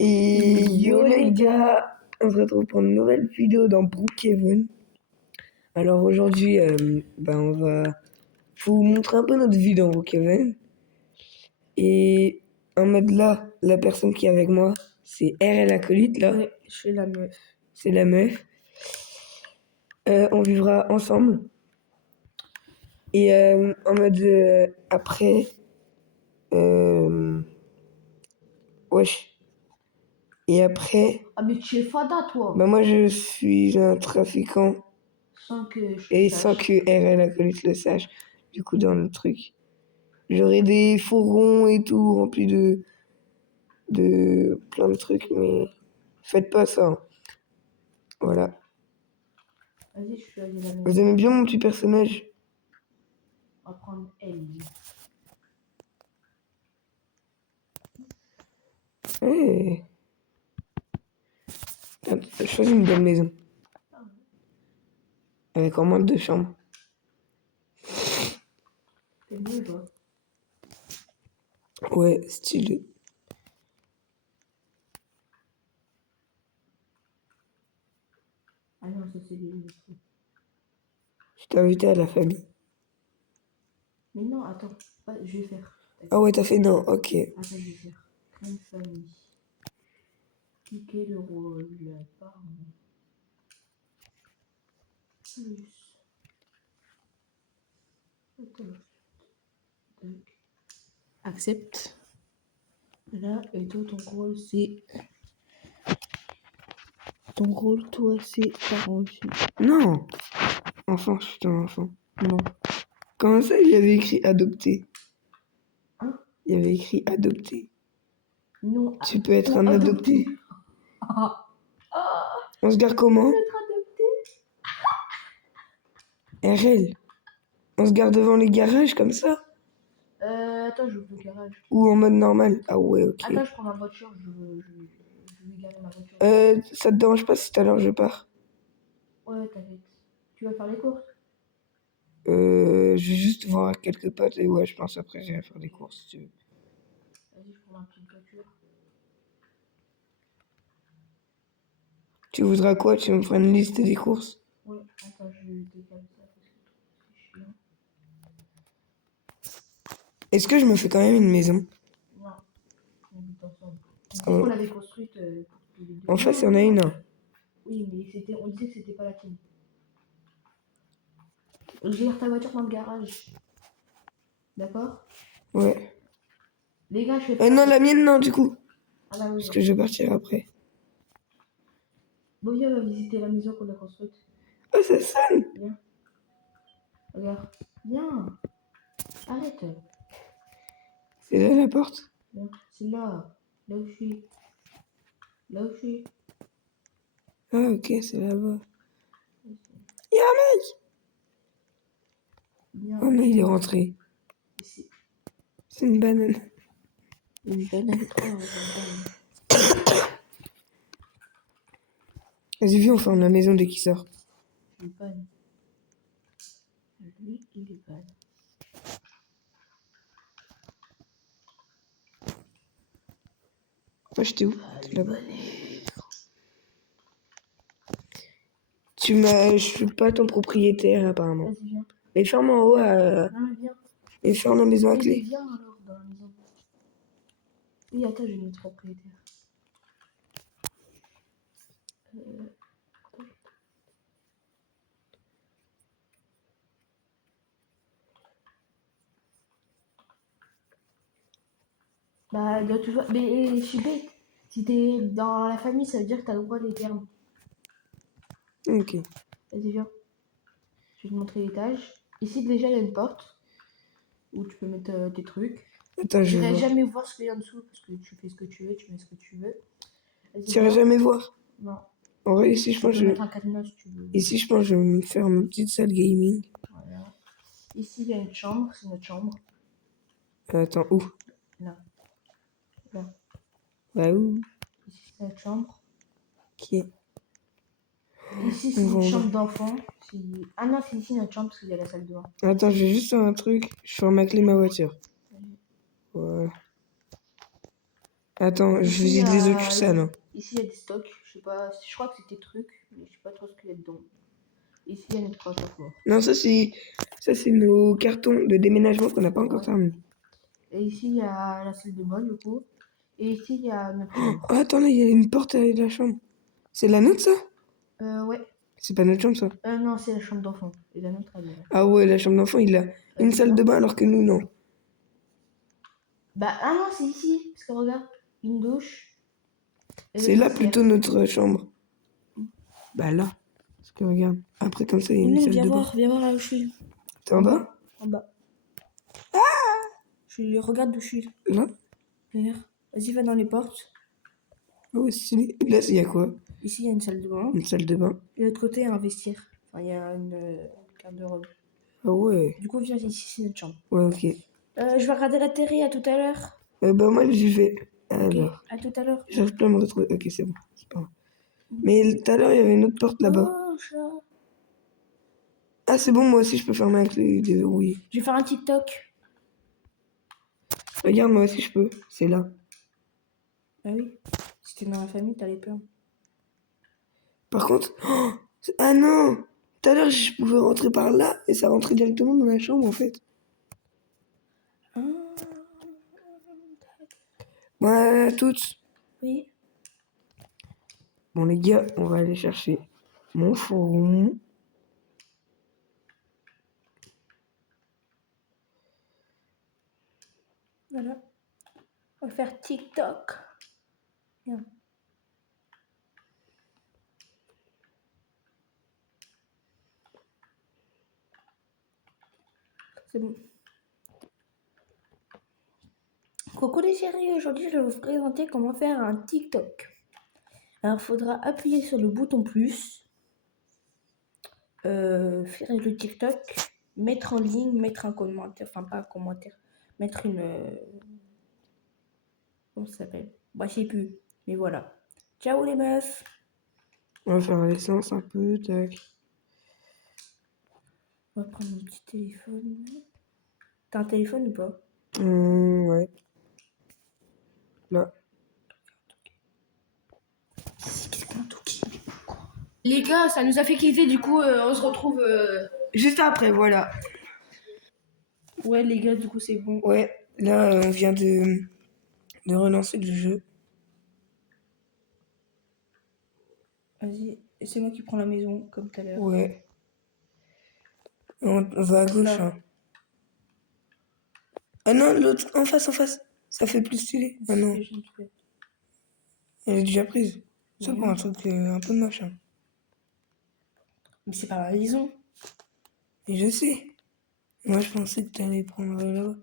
Et yo les gars, on se retrouve pour une nouvelle vidéo dans Brookhaven. Alors aujourd'hui, on va vous montrer un peu notre vie dans Brookhaven. Et en mode là, la personne qui est avec moi, c'est RL Acolyte là. Ouais, je suis la meuf. C'est la meuf. On vivra ensemble. Et en mode après, wesh. Et après, Ah, mais tu es fada, toi. bah moi je suis un trafiquant. Sans que je Et sache. sans que RL Acolyte le sache, du coup, dans le truc. J'aurais des fourgons et tout, remplis de plein de trucs, mais faites pas ça. Hein. Voilà. Vas-y, je suis allée la Vous maison. aimez bien mon petit personnage? On va prendre elle. Ouais. Choisis une belle maison. Avec en moins de 2 chambres. T'es mieux, toi. Ouais, stylé. Ah non, ça c'est des trucs. Je t'ai invité à la famille. Mais non, attends. Je vais faire. Ah ouais, t'as fait non, ok. Attends, je vais faire. Une famille. Cliquez le rôle. Pardon. Plus. Attends. Tac. Accepte. Là, et toi, ton rôle, c'est. Ton rôle, toi, c'est parent aussi. Non. Enfant, je suis un enfant. Non. Comment ça, il y avait écrit adopté? Hein? Il y avait écrit adopté. Non. Tu peux être un adopté. Ah. On se garde comment? Être adopté. RL. On se garde devant les garages comme ça? Attends, j'ouvre le garage. Ou en mode normal? Ah ouais, ok. Attends, je prends ma voiture, je vais garer ma voiture. Ça te dérange pas si tout à l'heure je pars? Ouais, t'inquiète. Tu vas faire les courses? Je vais juste voir quelques potes et ouais, je pense après j'irai faire des courses si tu veux. Vas-y, je prends ma petite voiture. Tu voudras quoi? Tu me feras une liste des courses? Ouais, attends, je décale ça parce que c'est chiant. Est-ce que je me fais quand même une maison? Non, on habite ensemble. On Oh. disait qu'on l'avait construite pour tous les deux. En face, il y en a une. Hein. Oui, mais on disait que c'était pas la tienne. Gère ta voiture dans le garage. D'accord? Ouais. Les gars, je fais pas. Non, la mienne, non, du coup. Ah bah oui. Parce que je vais partir après. Bon, viens, on va visiter la maison qu'on a construite. Oh, ça sonne! Viens. Regarde. Viens. Arrête. C'est là la porte? Viens. C'est là. Là où je suis. Là où je suis. Ah, ok, c'est là-bas. Y'a un mec! Viens. Oh non, il est rentré. Ici. C'est une banane. Une banane. Oh, une banane. Vas-y, viens, on ferme la maison dès qu'il sort. Je suis ban. Lui, il est ban. Moi, j'étais où? T'es là-bas. Je suis pas ton propriétaire, apparemment. Vas-y, viens. Mais ferme en haut, Non, mais viens. et ferme la maison à Vas-y, clé. viens alors dans la maison. Oui, attends, je vais mettre propriétaire. Bah, tu vois, mais je suis bête. Si t'es dans la famille, ça veut dire que t'as le droit des termes. Ok. Vas-y, viens. Je vais te montrer l'étage. Ici, déjà, il y a une porte où tu peux mettre tes trucs. Attends, je vais J'irai voir. jamais voir ce qu'il y a en dessous parce que tu fais ce que tu veux, tu mets ce que tu veux. Vas-y, Tu iras viens. jamais voir. Non. En vrai, ici, je Tu pense peux que mettre un cadenas si tu veux. ici, je pense que je vais me faire ma petite salle gaming. Voilà. Ici, il y a une chambre, c'est notre chambre. Attends, où? Là. Là. Bah, où? Ici, c'est notre chambre. Qui est? Ici, c'est une chambre d'enfant. Ah non, c'est ici notre chambre parce qu'il y a la salle de bain. Attends, je vais juste faire un truc. Je ferme ma clé ma voiture. Voilà. Attends, je Ici, visite les autres salles. Hein. Ici, il y a des stocks. Je sais pas, je crois que c'est des trucs, mais je sais pas trop ce qu'il y a dedans. Ici, il y a notre coffre-fort. Non, ça c'est nos cartons de déménagement qu'on n'a pas encore terminé. Et ici, il y a la salle de bain, du coup. Et ici, il y a notre chambre. Oh, attends, là, il y a une porte à la chambre. C'est la nôtre, ça? Ouais. C'est pas notre chambre, ça. Non, c'est la chambre d'enfant. Et la nôtre, elle est là. Ah ouais, la chambre d'enfant, il a une salle de bain alors que nous, non. Bah, ah non, c'est ici. Parce que regarde, une douche. Et C'est le là vestiaire. plutôt notre chambre. Bah là. Parce que regarde, après comme ça, il y a une salle de bain. Viens voir là où je suis. T'es en bas? En bas. Regarde d'où je suis. Là? Regarde. Vas-y, va dans les portes. Ah ouais, stylé. Là, il y a quoi? Ici, il y a une salle de bain. Une salle de bain. Et de l'autre côté, il y a un vestiaire. Enfin, il y a une garde-robe. Ah ouais. Du coup, viens ici, c'est notre chambre. Ouais, ok. Je vais regarder la télé, à tout à l'heure. Bah moi, j'y vais. Ok, Alors, à tout à l'heure. j'arrive pas à me retrouver. Ok, c'est bon. C'est pas grave. Mais tout à l'heure, il y avait une autre porte là-bas. Oh, chat. Ah, c'est bon, moi aussi, je peux fermer avec les déverrouillés. Je vais faire un TikTok. Regarde, moi aussi, je peux. C'est là. Ah oui. Si t'es dans la famille, t'as les peurs. Par contre... oh, ah non! Tout à l'heure, je pouvais rentrer par là et ça rentrait directement dans la chambre, en fait. Ah, Voilà, toutes. oui. Bon, les gars, on va aller chercher mon fourgon. Voilà. On va faire TikTok. Viens. C'est bon. Coucou les chéris, aujourd'hui je vais vous présenter comment faire un TikTok. Alors il faudra appuyer sur le bouton plus, faire le TikTok, mettre en ligne, mettre un commentaire, enfin pas un commentaire, mettre une... comment ça s'appelle? Bah je sais plus, mais voilà. Ciao les meufs. On va faire l'essence un peu, tac. On va prendre mon petit téléphone. T'as un téléphone ou pas? Ouais. Là. Les gars, ça nous a fait kiffer, du coup on se retrouve... Juste après, voilà. Ouais les gars, du coup c'est bon. Ouais, là, on vient de relancer le jeu. Vas-y, c'est moi qui prends la maison, comme tout à l'heure. Ouais. On va à gauche, Là. hein. Ah non, l'autre, en face, en face. Ça fait plus stylé. Ah non, elle est déjà prise. C'est pour un truc un peu moche, hein. Mais c'est pas ma maison. Et je sais. Moi, je pensais que t'allais prendre là-bas.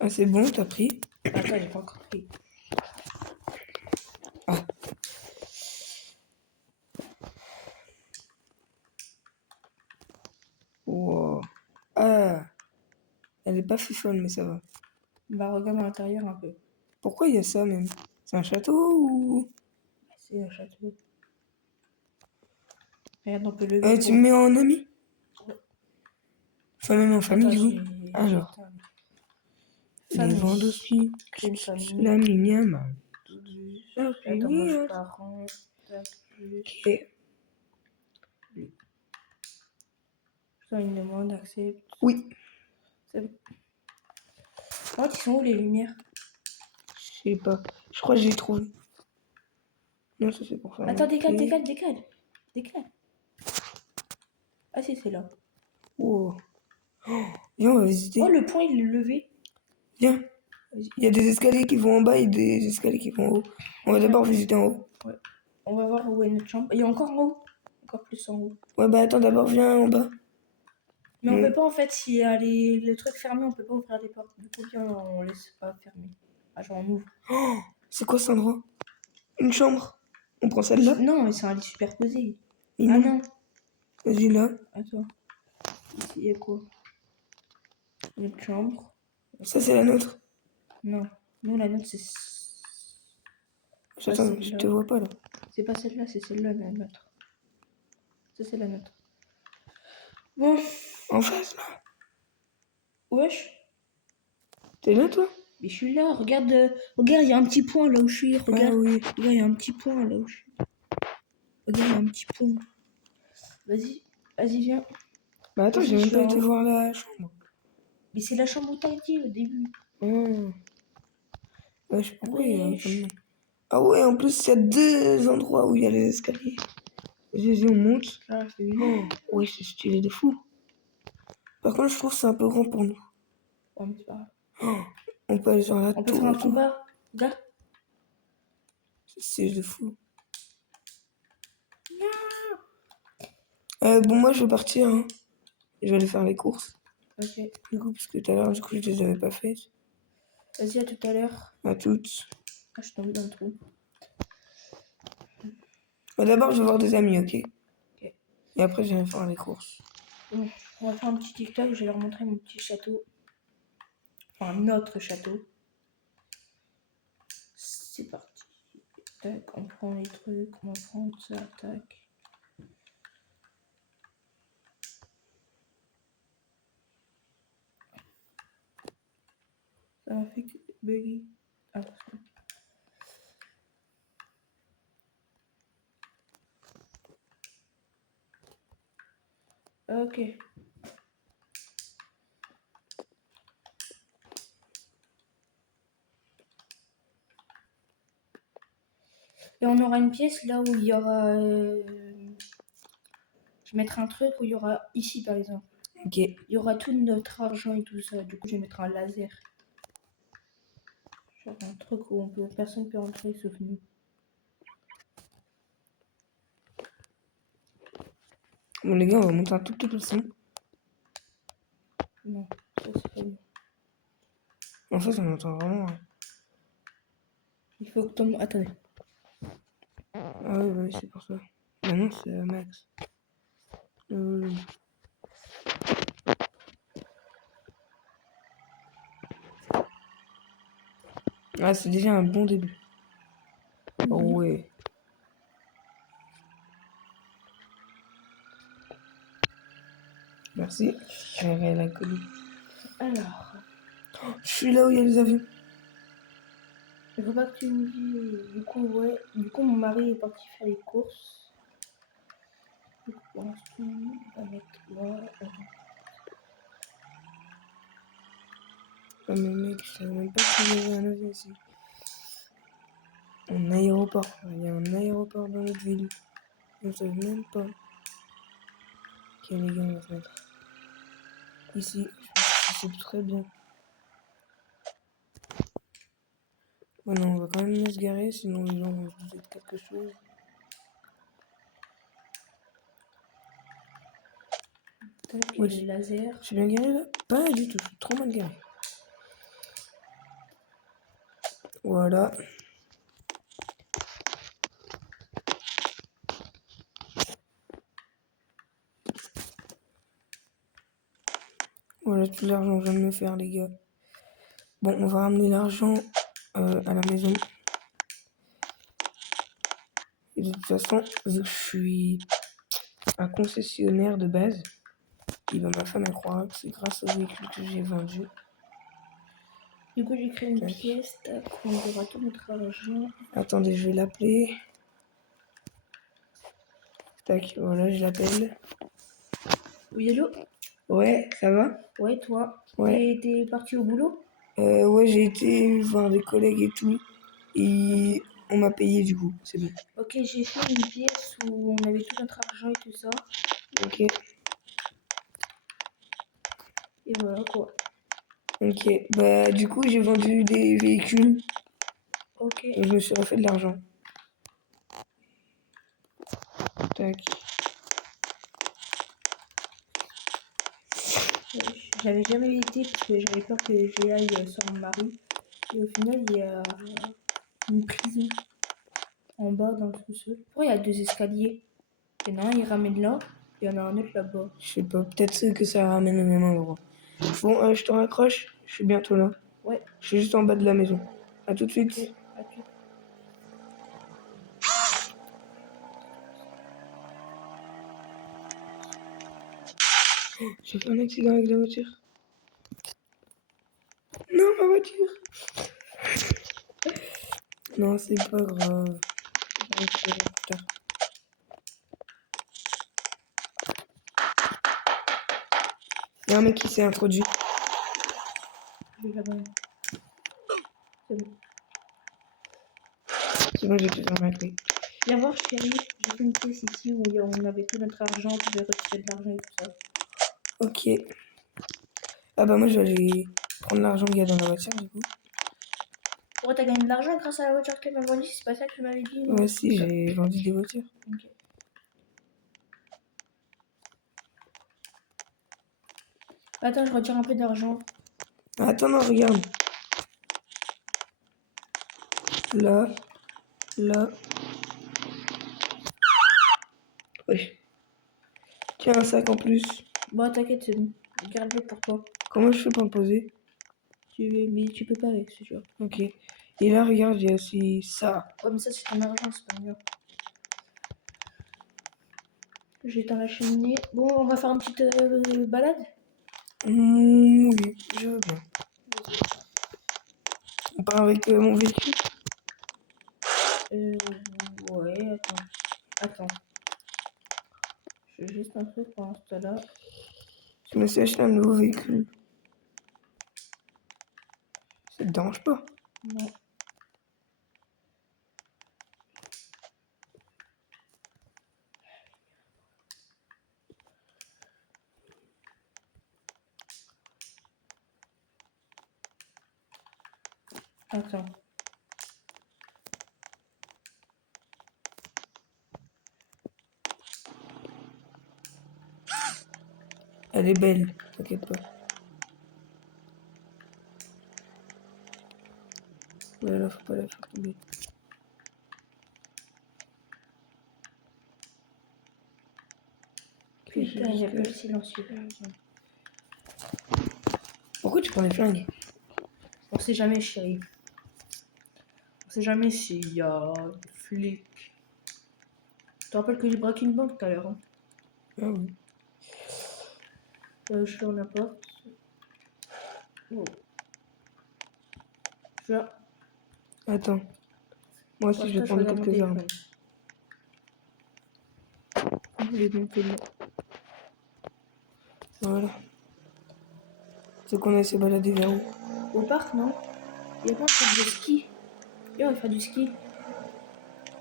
Ah, c'est bon, t'as pris. Attends, j'ai pas encore pris. Ah. Wow. Ah. Elle est pas fifonne, mais ça va. Bah, regarde à l'intérieur un peu. Pourquoi il y a ça, même? C'est un château ou... C'est un château. Regarde, on peut lever. Tu me mets en ami? Enfin, même en famille, du coup. Alors. Lewandowski. Une famille. La mignonne. Attends, moi je parents. Ok. Ça, une demande, accepte. Oui. C'est bon. Oh, ils sont où les lumières? Je sais pas. Je crois que j'ai trouvé. Non, ça c'est pour faire. Attends, décale. Ah si, c'est là. Oh. Viens, on va visiter. Oh, le pont, il est levé. Viens. Il y a des escaliers qui vont en bas et des escaliers qui vont en haut. On va d'abord visiter en haut. Ouais. On va voir où est notre chambre. Il y a encore en haut. Encore plus en haut. Ouais, bah attends, d'abord viens en bas. Mais on peut pas en fait, s'il y a les trucs fermés, on peut pas ouvrir les portes. Du coup, bien, on laisse pas fermer. Ah, genre, on ouvre. Oh, c'est quoi cet endroit? Une chambre? On prend celle-là? Non, mais c'est un lit superposé. Mais Ah non. non. Vas-y là. Attends. Ici, il y a quoi? Notre chambre. Ça c'est la nôtre. Non. Nous, la nôtre, c'est. Attends, je te vois pas là. C'est pas celle-là, c'est celle-là, la nôtre. Ça, c'est la nôtre. Bon. En face là. Wesh. T'es là toi? Mais je suis là, regarde, regarde, il y a un petit point là où je suis. Ah Regarde, oui. regarde, il y a un petit point là où je suis. Regarde, il y a un petit point. Vas-y, vas-y, viens. Bah attends, Vas-y, j'ai je même suis pas en été haut. voir la chambre. Mais c'est la chambre où t'as été au début. Oh. Ouais, je sais pas pourquoi il y a Allez, autant de monde. Ah ouais, en plus, il y a deux endroits où il y a les escaliers. Vas-y, on monte. ah, c'est une. Oh, ouais, c'est stylé de fou. Par contre, je trouve que c'est un peu grand pour nous. Oh, mais c'est pas grave. Oh, on peut aller sur la On peut faire tour un et tout. combat. Regarde. C'est stylé de fou. Bon, moi, je vais partir. Hein. Je vais aller faire les courses. Ok. Du coup, parce que tout à l'heure, du coup, je les avais pas faites. Vas-y, à tout à l'heure. À toutes. Ah, je suis tombée dans le trou. Bah, d'abord, je vais voir des amis, ok? Ok. Et après, je vais faire les courses. Bon, on va faire un petit TikTok. Je vais leur montrer mon petit château. Enfin, notre château. C'est parti. Tac, on prend les trucs. On va prendre ça. Tac. Ça m'a fait buggy. Ah, ok. Et on aura une pièce là où il y aura. Je mettrai un truc où il y aura ici par exemple. Ok. Il y aura tout notre argent et tout ça. Du coup, je vais mettre un laser. Genre un truc où personne peut entrer sauf nous. Bon, les gars, on va monter un tout petit peu le son. Non, ça c'est pas bon. En fait, on entend vraiment. Hein. Il faut que ton. Attendez. Ah oui, bah oui, c'est pour ça. Bah non, c'est max. Euh, Ah, c'est déjà un bon début. Oh ouais. Merci. J'aurais la colis. Alors, Je suis là où il y a les avions. il faut pas que tu me dises. Du coup, ouais. Du coup, mon mari est parti faire les courses. Du coup, pour l'instant, on va mettre là. Attends. Ah, mais mec, je savais même pas qu'il y avait un avion ici. Un aéroport. Il y a un aéroport dans notre ville. Je savais même pas. Ok, les gars, on va se mettre ici. Je pense que c'est très bien. Oh non, on va quand même se garer, sinon les gens vont se douter de quelque chose. Tac, Oui, les lasers. je suis bien garé là? Pas du tout, je suis trop mal garé. Voilà. Voilà tout l'argent que je viens de me faire, les gars. Bon, on va ramener l'argent à la maison. Et de toute façon, vu que je suis un concessionnaire de base, et ben ma femme elle croira que c'est grâce au véhicule que j'ai vendu. Du coup, j'ai créé une Tac. pièce. Tac, on aura tout notre argent. Attendez, je vais l'appeler. Tac, voilà, je l'appelle. Oui, hello. Ouais, ça va? Ouais, toi. Ouais. T'es parti au boulot? Ouais, j'ai été voir des collègues et tout. Et on m'a payé du coup, c'est bon. Ok, j'ai fait une pièce où on avait tout notre argent et tout ça. Ok. Et voilà quoi. Ok. Bah du coup j'ai vendu des véhicules Ok. et je me suis refait de l'argent. Tac. J'avais jamais été parce que j'avais peur que j'y aille sans mon mari. Et au final, il y a une prison en bas dans le sous-sol. Pourquoi il y a deux escaliers? Il y en a un, il ramène là. Il y en a un autre là-bas. Je sais pas, peut-être que ça ramène au même endroit. Bon, je te raccroche, je suis bientôt là. Ouais, Je suis juste en bas de la maison. À tout de ok. suite. À tout. J'ai fait un accident avec la voiture. Non, ma voiture. Non, c'est pas grave. J'en ai plus tard. Il y a un mec qui s'est introduit. Je vais là-bas. C'est bon. C'est bon, j'ai tout remarqué. Viens voir, chérie. J'ai fait une pièce ici où on avait tout notre argent, on pouvait retirer de l'argent et tout ça. Ok. Ah bah moi, je vais aller prendre l'argent qu'il y a dans la voiture, du coup. Oh, t'as gagné de l'argent grâce à la voiture que tu m'as vendue, c'est pas ça que tu m'avais dit, non? Moi aussi, j'ai vendu des voitures. Ok. Attends, je retire un peu d'argent. Attends, non, regarde. Là. Là. Wesh. Tiens, un sac en plus. Bon, t'inquiète, c'est bon. Garde-le pour toi. Comment je fais pour le poser? Mais tu peux pas avec, c'est sûr. Ok. Et là, regarde, j'ai aussi ça. Comme ça, c'est ton argent, c'est pas mieux. J'éteins la cheminée. Bon, on va faire une petite balade. Oui, je veux bien. On part avec mon véhicule. Ouais, attends. Attends. Je fais juste un truc pendant ce temps-là. Je me suis acheté un nouveau véhicule. Ça te dérange pas? Non. Attends. Elle est belle, t'inquiète pas. Voilà, faut pas la faire tomber. Putain, il y a plus le silencieux. Pourquoi tu prends des flingues? On sait jamais, chérie. On sait jamais s'il y a des flics. Tu te rappelles que j'ai braqué une banque tout à l'heure, hein? Ah oui. Je ferme la porte. Oh. Je vais... Attends. Moi aussi, je vais prendre quelques armes. Les bons pénaux. Voilà. C'est qu'on a se balader vers où? Au parc, non? Il y a pas un truc de ski? Viens, on va faire du ski.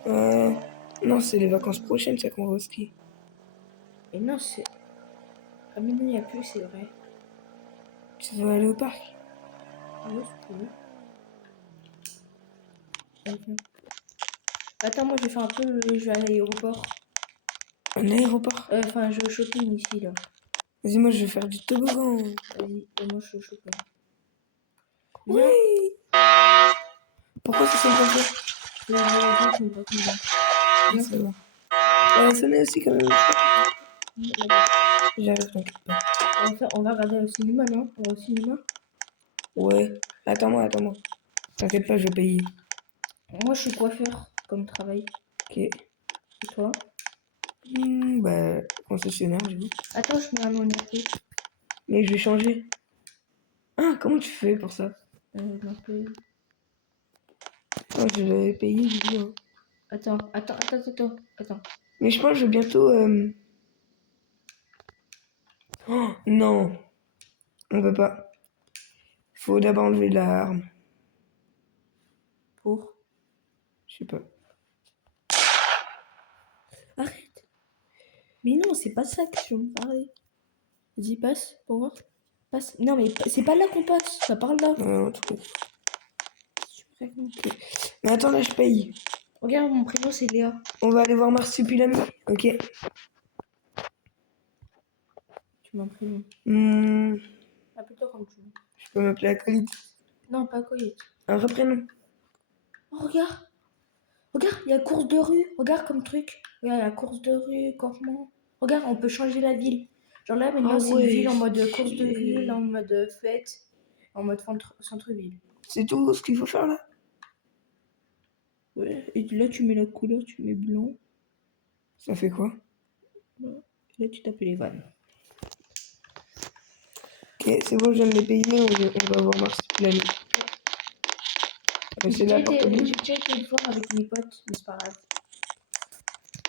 Non, c'est les vacances prochaines, ça qu'on va au ski. Et non, c'est... Ah mais non, il n'y a plus, c'est vrai. Tu veux aller au parc? Oui, si tu veux. Allez, attends, moi je vais faire un peu... Je vais aller à l'aéroport. Un aéroport? Enfin, je vais au shopping ici, là. Vas-y, moi, je vais faire du toboggan. Vas-y, et moi je suis au shopping. Oui! Viens. Pourquoi ça sonne comme ça? Je vais aller voir une boîte maison. Viens. Ça va. Elle a sonné aussi quand même. J'arrive, t'inquiète pas. On va regarder au cinéma, non? On va au cinéma? Ouais. Attends-moi, attends-moi. T'inquiète pas, je vais payer. Moi je suis coiffeur comme travail. Ok. Et toi? Bah, concessionnaire, j'ai dit. Attends, je mets un nom énervé. Mais je vais changer. Ah, comment tu fais pour ça? Un peu... Oh, je l'avais payé, du coup. Hein. Attends. Mais je pense que je vais bientôt... Oh, non. On peut pas. Faut d'abord enlever l'arme. Pour? Je sais pas. Arrête. Mais non, c'est pas ça que je veux me parler. Vas-y, passe, pour voir. Passe. Non, mais c'est pas là qu'on passe, ça parle là. En tout cas. Super. Mais attends, là, je paye. Regarde, mon prénom c'est Léa. On va aller voir Marsupilami. Ok. Tu m'as prénom. Hmm, Appelle-toi comme tu veux. je peux m'appeler Acolyte. Non, pas Coyette. Un vrai prénom. Oh, regarde. Regarde, il y a course de rue. Regarde comme truc. Regarde, il y a course de rue, campement. Regarde, on peut changer la ville. Genre là, maintenant, Ah c'est une ouais, ville en mode course de stylé. rue, là, en mode fête, en mode centre-ville. C'est tout ce qu'il faut faire là? Ouais, et là, tu mets la couleur, tu mets blanc. Ça fait quoi? Voilà. Et là, tu tapes les vannes. Ok, c'est bon, je viens de les payer. On va voir Marsupilami. Mais J'ai c'est la déjà porte été bleue. j'ai déjà été le voir avec mes potes, mais c'est pas grave.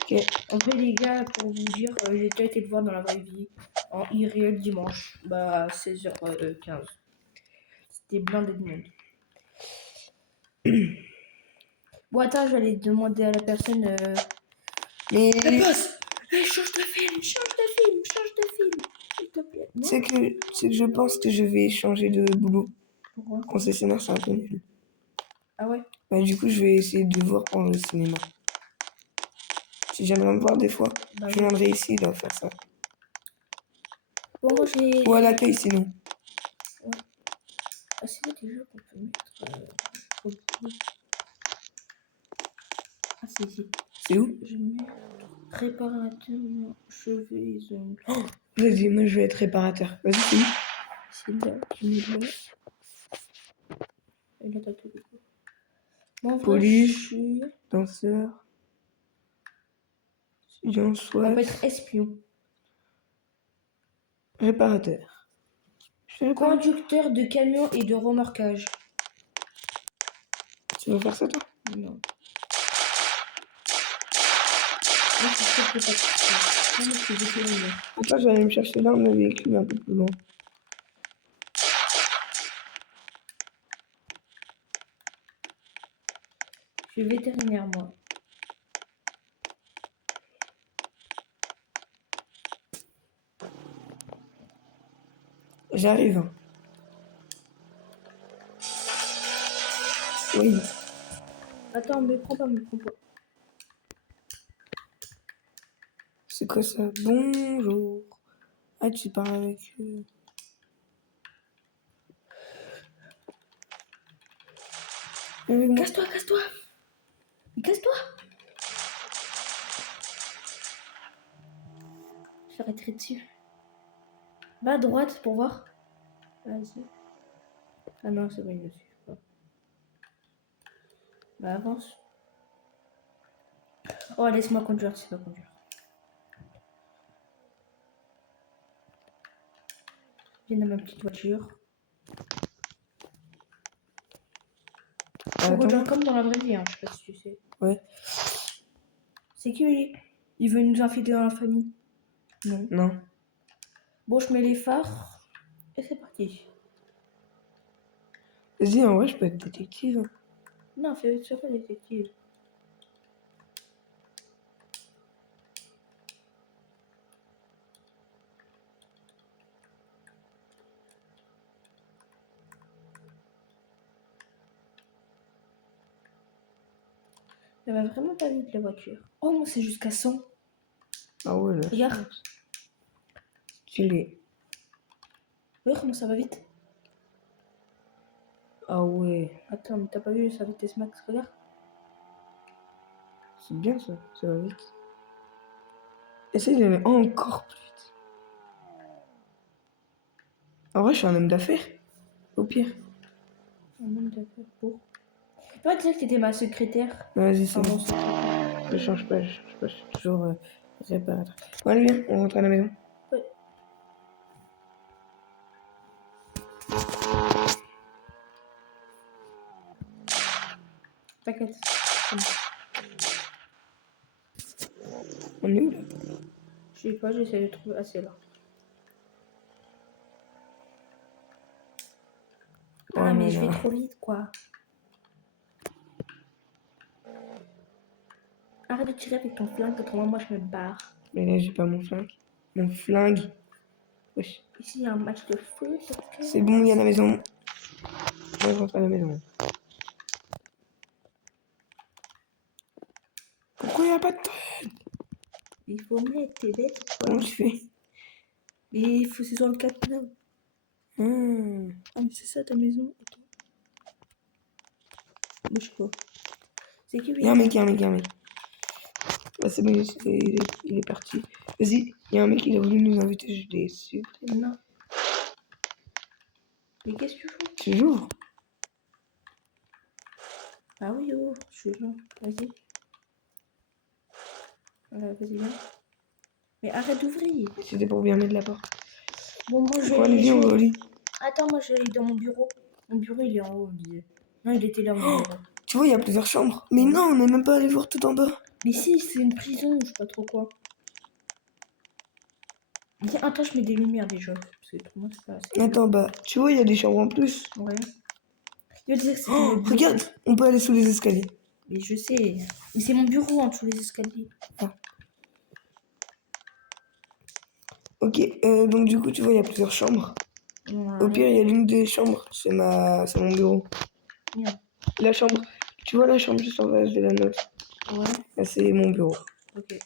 Ok. En fait, les gars, pour vous dire, j'ai déjà été le voir dans la vraie vie, en IRL dimanche, bah, à 16h15. C'était blindé de monde. Bon, attends, j'allais demander à la personne. Mais La passe. Change de film, change de film, change de film, s'il te plaît. Non. c'est que je pense que je vais changer de boulot. Pourquoi? Concessionnaire, c'est un peu nul. Ah ouais? Bah, du coup, je vais essayer de voir pour le cinéma. Si j'aimerais me voir des fois, Bah je oui. viendrai ici, là, faire ça. Bon, moi j'ai. Ou à l'accueil, sinon. Ah, c'est là déjà qu'on peut mettre. Ah, c'est ici. C'est où? Je mets réparateur, cheveux et ongles. Oh, vas-y, moi, je vais être réparateur. Vas-y, c'est où? C'est là, tu mets là. Et là, t'as tout. Moi, en vrai, Police. je suis. Danseur. Étudiant, On soit. peut être espion. Réparateur. Je fais réparateur. Conducteur de camion et de remorquage. Tu veux faire ça, toi? Non. Moi, je suis chef de pâtisserie. Moi, je suis vétérinaire. Attends, j'allais me chercher l'arme de véhicule un peu plus loin. Je suis vétérinaire, moi. J'arrive. Hein. Oui. Attends, me prends pas, me prends pas. C'est quoi ça? Bonjour. Ah, tu parles avec eux. Casse-toi, casse-toi. Mais casse-toi. J'arrêterai dessus. Va à droite pour voir. Vas-y. Ah non, c'est bon, il me suit pas. Bah, avance. Oh, laisse-moi conduire, tu sais pas conduire. Viens dans ma petite voiture. Faut conduire comme dans la vraie vie, hein, je sais pas si tu sais. Ouais. C'est qui lui? Il veut nous infiltrer dans la famille? Non. Non. Bon, je mets les phares. Et c'est parti. Vas-y, en vrai, je peux être détective. Non, fais pas détective. Elle va vraiment pas vite la voiture. Oh, moi c'est jusqu'à 100. Ah ouais, là. Regarde. Stylé. Regarde comment ça va vite. Ah ouais. Attends, mais t'as pas vu sa vitesse max? Regarde. C'est bien ça. Ça va vite. Essaye d'aller encore plus vite. En vrai, je suis un homme d'affaires. Au pire. Un homme d'affaires pour. Toi, tu sais que t'étais ma secrétaire. Vas-y, c'est Enfin, bon. mon secrétaire. Je change pas, je suis toujours réparateur. Bon, allez, viens, on rentre à la maison. Ouais. T'inquiète. On est où là? Je sais pas, j'essaie de trouver assez là. Oh Ah, mais là je vais là. trop vite, quoi. Arrête de tirer avec ton flingue, autrement moi je me barre. Mais là, j'ai pas mon flingue. Mon flingue. Wesh. Ici, il y a un match de foot. C'est bon, il y a la maison. Moi, je rentre à la maison. Pourquoi il n'y a pas de truc? Il faut mettre tes bêtes. Comment tu fais? Mais il faut, c'est sur le cadenas. Ah, mais c'est ça ta maison. Et toi? Moi, je sais pas. C'est qui Il y a un mec, il y a un mec, il y a un mec. Bah, c'est bon, il est parti. Vas-y, il y a un mec, il a voulu nous inviter, je l'ai supprimé. Non. Mais qu'est-ce que tu fais? Tu l'ouvres? Ah oui, oh, je suis là. Vas-y. Vas-y, viens. Mais arrête d'ouvrir. C'était pour bien mettre la porte. Bon, moi je Bon, vais allez, aller. viens, on va au lit. Attends, moi je vais aller dans mon bureau. Mon bureau il est en haut, oublié. Non, il était là, mon bureau. Tu vois, il y a plusieurs chambres. Mais non, on n'est même pas allé voir tout en bas. Mais si, c'est une prison, je sais pas trop quoi. Viens, attends, je mets des lumières déjà. Parce que pour moi, c'est pas assez. Attends, bah, tu vois, il y a des chambres en plus. Ouais. Je disais que c'était Oh, notre bureau. regarde, on peut aller sous les escaliers. Mais je sais. Mais c'est mon bureau en dessous les escaliers. Ok, donc du coup, tu vois, il y a plusieurs chambres. Au Ouais. pire, il y a l'une des chambres, c'est mon bureau. Merde. La chambre, tu vois la chambre juste en face de la nôtre. Ouais. Là, c'est mon bureau. Ok.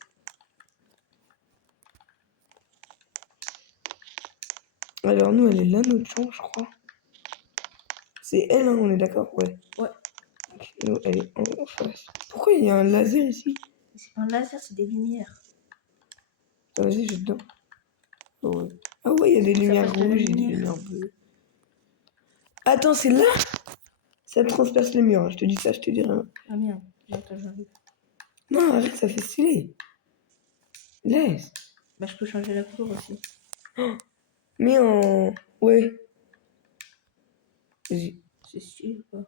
Alors nous, elle est là, notre chambre, je crois. C'est elle, hein, on est d'accord? Ouais. Ouais. Nous, elle est en face. Pourquoi il y a un laser ici? C'est pas un laser, c'est des lumières. Ah, vas-y, je suis dedans. Ah ouais. Ah ouais, il y a des Ça lumières passe de la rouges et des lumière. lumières bleues. Attends, c'est là? Ça transperce les murs, hein, je te dis ça, je te dis rien. Ah merde. Attends, j'enlève. Non, arrête, ça fait stylé. Laisse. Bah, je peux changer la couleur aussi. Mais en... Ouais. Vas-y. C'est stylé ou pas?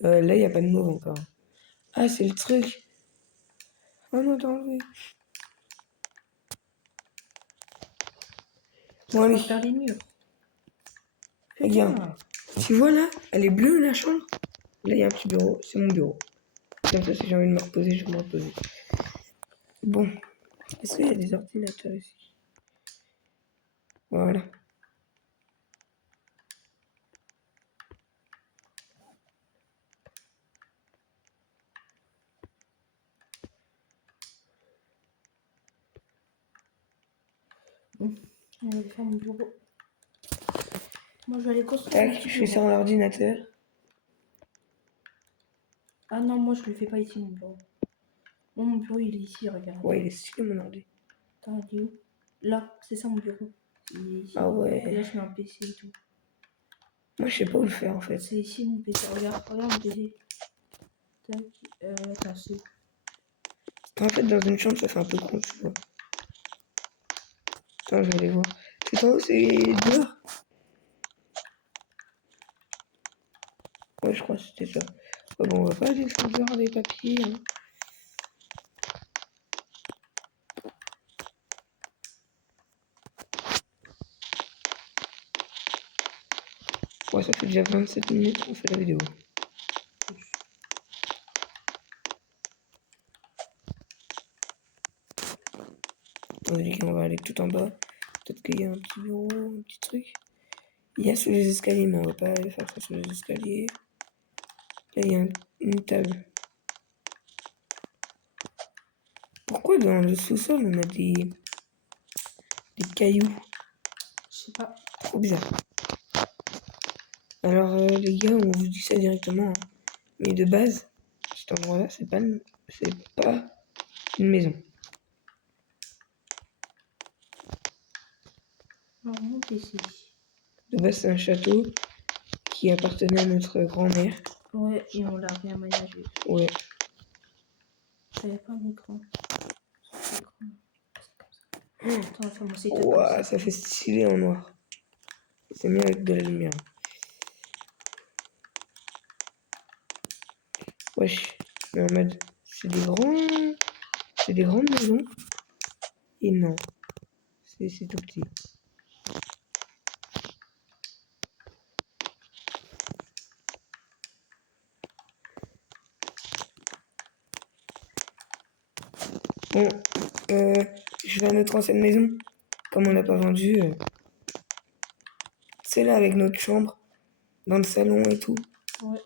Là, il n'y a pas de mauve encore. Ah, c'est le truc. Oh non, t'as enlevé. Bon, On allez, va faire les murs. regarde. Ah. Tu vois là, elle est bleue la chambre. Là, il y a un petit bureau, c'est mon bureau. Comme ça, si j'ai envie de me reposer, je vais me reposer. Bon, est-ce qu'il y a des ordinateurs ici? Voilà. Bon. On va faire mon bureau. Moi, je vais aller construire mon Tac, petit je fais ça bureau. en ordinateur. Ah non, moi, je le fais pas ici, mon bureau. Moi, mon bureau, il est ici, regarde. Ouais, il est stylé mon ordi. Attends, il est où? Là, c'est ça mon bureau. Il est ici. Ah ouais. Et là, je mets un PC et tout. Moi, je sais pas où le faire en fait. C'est ici mon PC. Regarde, regarde mon PC. Tac. Attends, c'est où? En fait, dans une chambre, ça fait un peu con, tu vois. Attends, je vais aller voir. C'est en haut, c'est dehors. Ouais, je crois que c'était ça. Ouais, bon, on va pas aller faire dehors des papiers. Hein. Ouais, ça fait déjà 27 minutes qu'on fait la vidéo. On a dit qu'on va aller tout en bas. Peut-être qu'il y a un petit bureau, un petit truc. Il y a sous les escaliers, mais on va pas aller faire ça sous les escaliers. Là, il y a une table. Pourquoi dans le sous-sol, on a des cailloux? Je sais pas. Trop bizarre. Alors, les gars, on vous dit ça directement. Hein. Mais de base, cet endroit-là, c'est pas une maison. Alors, mon PC. De base, c'est un château qui appartenait à notre grand-mère. Ouais, et on l'a réaménagé. Ouais. Il n'y a pas un écran. Attends, on va faire mon setup comme Ouah, ça. ça fait stylé en noir. C'est mieux avec de la lumière. Wesh. Mais en mode, c'est des grandes maisons. Et non. C'est tout petit. Bon, je vais à notre ancienne maison. Comme on l'a pas vendue. C'est là avec notre chambre. Dans le salon et tout. Ouais.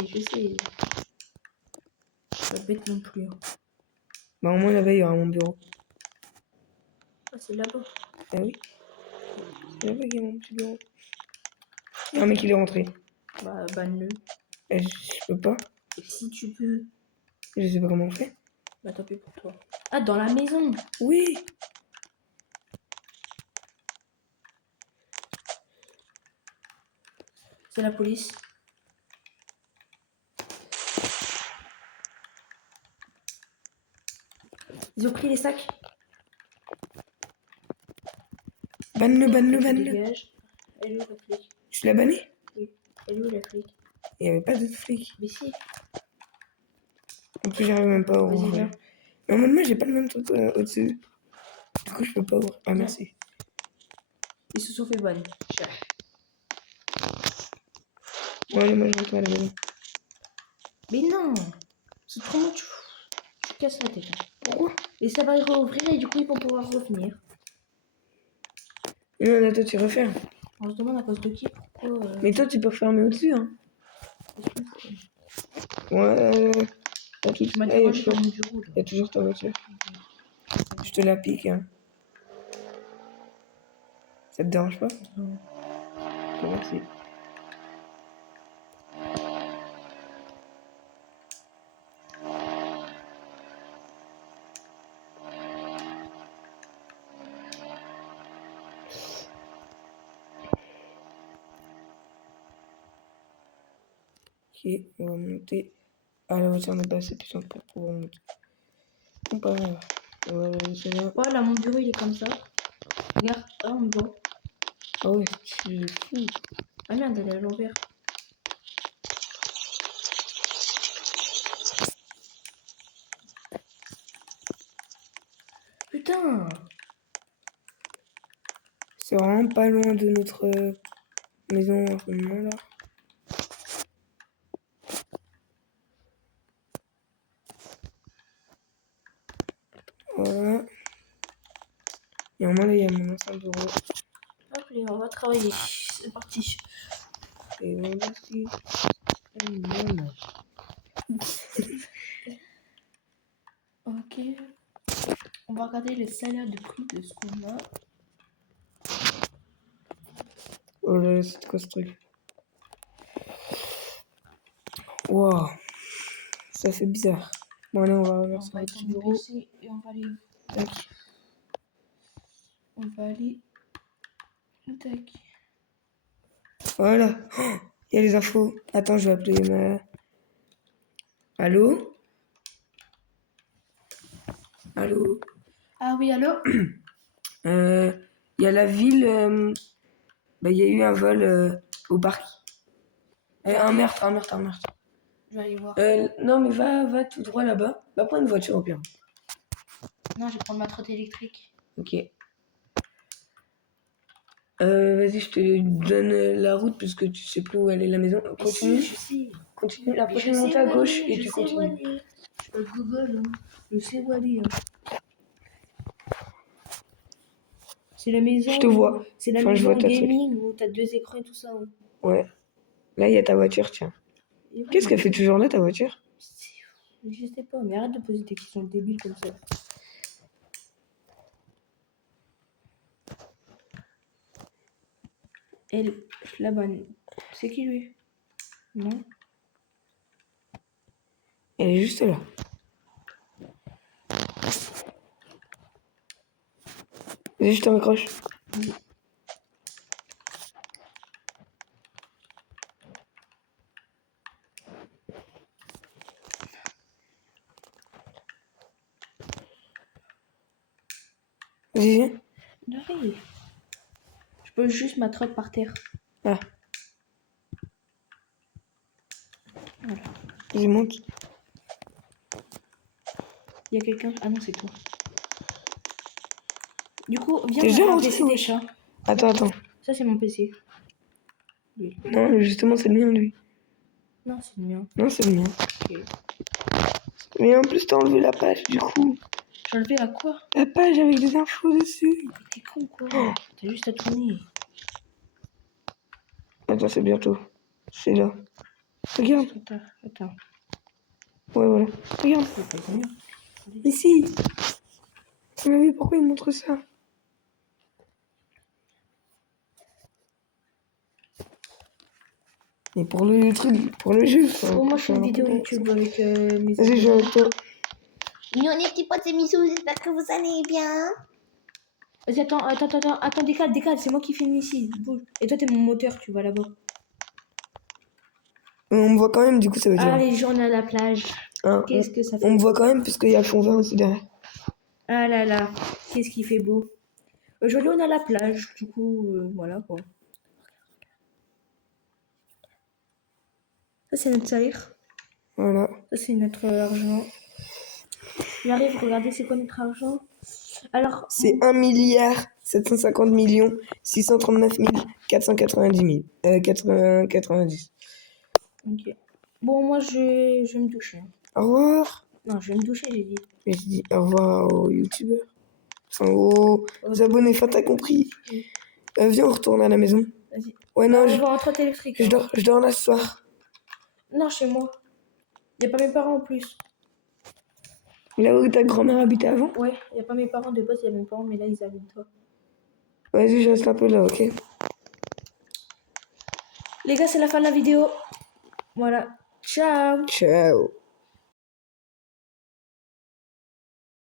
Et je sais. Pas bête non plus. Hein. Bah au moins là-bas, il y aura mon bureau. Ah, c'est là-bas. Ah oui. C'est là-bas qu'il y a mon petit bureau. Il y a un mec qui est rentré. Bah, banne-le. Je peux pas. Et si tu peux, Je sais pas comment on fait. bah tant pis pour toi. Ah, dans la maison. Oui. C'est la police. Ils ont pris les sacs. Banne-le, banne-le, Tu banne-le. dégages. Elle est où la flic? Tu l'as banné? Oui. Elle est où la flic? Il n'y avait pas d'autres flics. Mais si. En plus, j'arrive même pas à Vas-y, ouvrir. viens. Mais moi, j'ai pas le même truc au-dessus. Du coup, je peux pas ouvrir. Ah, merci. Ils se sont fait ban. Bon, allez, moi, je rentre à la maison. Mais non. C'est trop moche. Tu casses la tête. Hein. Pourquoi? Et ça va réouvrir et du coup, ils vont pouvoir revenir. Non, là, toi, tu refermes. On se demande à cause de qui, pourquoi. Mais toi, tu peux refermer au-dessus, hein. Ouais, Tu m'as dérangé dans mon bureau. il y a toujours ta voiture. Je te la pique, hein. Ça te dérange pas? Non. Ok, merci. Ok, on va monter. Ah, la voiture n'est pas assez puissante pour pouvoir monter. Bon, pas grave. On va la laisser là. Voilà, mon bureau, il est comme ça. Regarde, voilà mon bureau. Ah ouais, c'est fou. Ah merde, elle est à l'envers. Putain! C'est vraiment pas loin de notre maison en ce moment là. Voilà. Et en moins là, il y a mon ancien bureau. Hop, allez, on va travailler. C'est parti. Et voilà, si. Ok. On va regarder le salaire de prix de ce qu'on a. Oh là là, c'est quoi ce truc? Wow. Ça fait bizarre. Bon, allez, on va revenir sur notre petit bureau. Et on va aller. Tac. On va aller. Tac. Voilà. Oh, il y a les infos. Attends, je vais appeler ma. Allô? Allô? Ah oui, allô? Il y a la ville. Bah, il y a eu un vol au parc. Un meurtre. Je vais aller voir. Non, mais va tout droit là-bas. Va prendre une voiture au pire. Non, je vais prendre ma trotte électrique. Ok. Vas-y, je te donne la route puisque tu sais plus où aller la maison. Continue. Si, je sais. Continue. La Mais prochaine montée à gauche et tu continues. Je Google, hein. Je sais où aller. Hein. C'est la maison. Je te vois. C'est la Enfin, je maison vois ta truc. gaming où t'as 2 écrans et tout ça. Hein. Ouais. Là, il y a ta voiture, tiens. Ouais, Qu'est-ce qu'elle fait toujours là, ta voiture? Je sais pas, mais arrête de poser des questions débiles comme ça. Elle, la bonne. C'est qui lui? Non. Elle est juste là. Vas-y, je te raccroche. Vas-y, viens. J'arrive. Je pose juste ma trotte par terre. Ah. Voilà. Vas-y, monte. Il y a quelqu'un. Ah non, c'est toi. Du coup, viens T'es déjà à rentré, PC ouais. déjà. Attends. Ça, c'est mon PC. Lui. Non, justement, c'est le mien, lui. Non, c'est le mien. Non, c'est le mien. Ok. Mais en plus, t'as enlevé la page, du coup. J'ai enlevé à quoi? La page avec des infos dessus. Mais t'es con quoi? T'as juste à tourner. Attends, c'est bientôt. C'est là. Regarde. Attends. Ouais, voilà. Regarde. C'est pas le mien. Mais si. Mais pourquoi il montre ça? Mais pour le truc, pour le jeu. Bon, moi, je fais une vidéo YouTube avec mes Vas-y, je vais toi. Nous, on est petits potes, c'est Missou, j'espère que vous allez bien. Vas-y, attends, décale, c'est moi qui filme ici. Bouge. Et toi, t'es mon moteur, tu vas là-bas. On me voit quand même, du coup, ça veut dire. Ah, les journées à la plage. Hein, Qu'est-ce que ça fait? on me voit quand même, puisqu'il y a le fond vert aussi derrière. Ah là là, qu'est-ce qui fait beau. Aujourd'hui, on est à la plage, du coup, voilà quoi. Ça, c'est notre salaire. Voilà. Ça, c'est notre argent. J'arrive, regardez, c'est quoi notre argent? Alors, C'est 1 750 639 490. ok. Bon, moi, je vais me doucher. Au revoir. Non, je vais me doucher, j'ai dit. Mais je dis au revoir aux youtubeurs. Enfin, aux abonnés, enfin, t'as compris. Oui. Viens, on retourne à la maison. Vas-y. Ouais, non, On va en trottoir électrique. Hein. je dors là ce soir. Non, chez moi. Y a pas mes parents en plus. Là où ta grand-mère habitait avant? Ouais, y a pas mes parents. De base, y a mes parents, mais là, ils habitent toi. Vas-y, je reste un peu là, ok? Les gars, c'est la fin de la vidéo. Voilà. Ciao. Ciao.